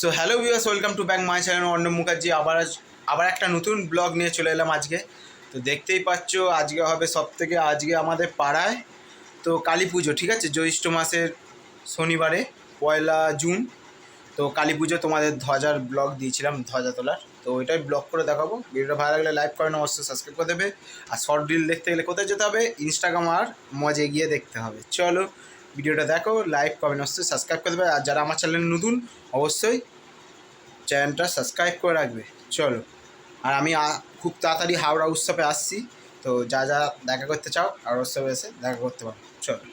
So hello viewers, welcome to back my channel Arnab Mukherjee. আবার একটা নতুন ব্লগ নিয়ে চলে এলাম আজকে। তো দেখতেই পাচ্ছ আজকে হবে আজকে আমাদের পাড়ায় তো কালী পুজো, ঠিক আছে, জ্যৈষ্ঠ মাসের শনিবারে 1 জুন। তো কালী পুজো তোমাদের ধ্বজার ব্লগ দিয়েছিলাম, ধ্বজা তোলার, তো ওইটাই ব্লগ করে দেখাবো। ভিডিওটা ভালো লাগলে লাইক করেন, অবশ্যই সাবস্ক্রাইব করে দেবে। আর শর্ট রিল দেখতে গেলে কোথায় যেতে হবে? ইনস্টাগ্রাম আর মজে গিয়ে দেখতে হবে। চলো ভিডিওটা দেখো, লাইক কমেন্ট অবশ্যই সাবস্ক্রাইব করে দেবে। আর যারা আমার চ্যানেল নতুন অবশ্যই চ্যানেলটা সাবস্ক্রাইব করে রাখবে। চলো, আর আমি খুব তাড়াতাড়ি হাওড়া উৎসবে আসছি, তো যা যা দেখা করতে চাও হাওড়া উৎসবে এসে দেখা করতে পারো। চলো।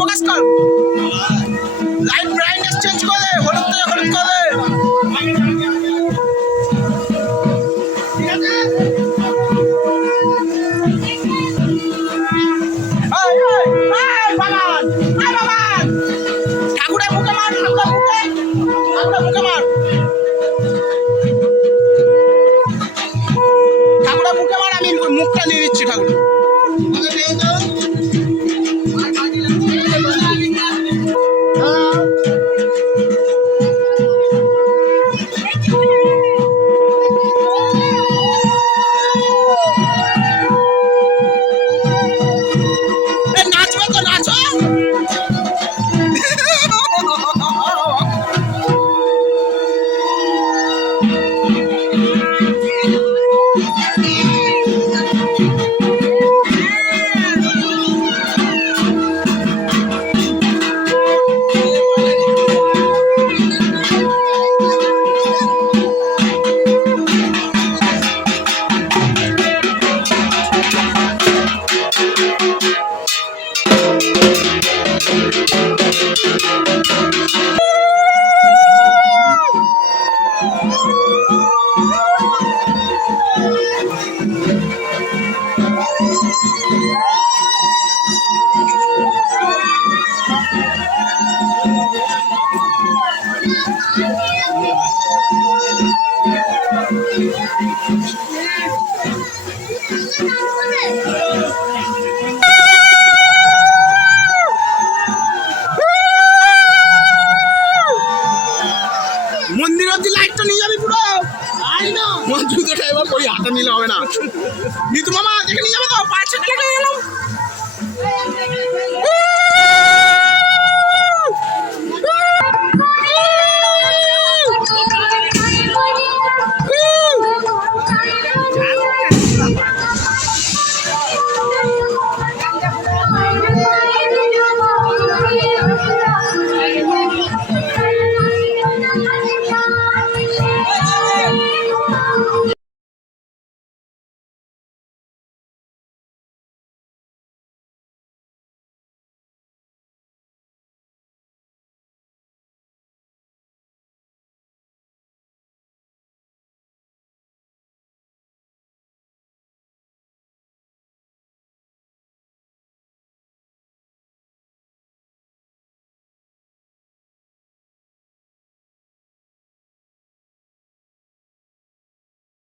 ফোকাস কর, লাইট ব্রাইটনেস চেঞ্জ করে দে, হলুদ থেকে হলুদ করে দে। ঠাকুরের মুখে মার, ঠাকুরের মুখে মার, ঠাকুরের মুখে মার। আমি মুখটা নিয়ে নিচ্ছি ঠাকুর। মন্দির অব্দি লাইটটা নিয়ে যাবি পুরো। মন্দির তো এবার করি হাতে নিলে হবে না। নিতু মামা দেখে নিয়ে যাবে তো 5 সেকেন্ড লেগে গেলাম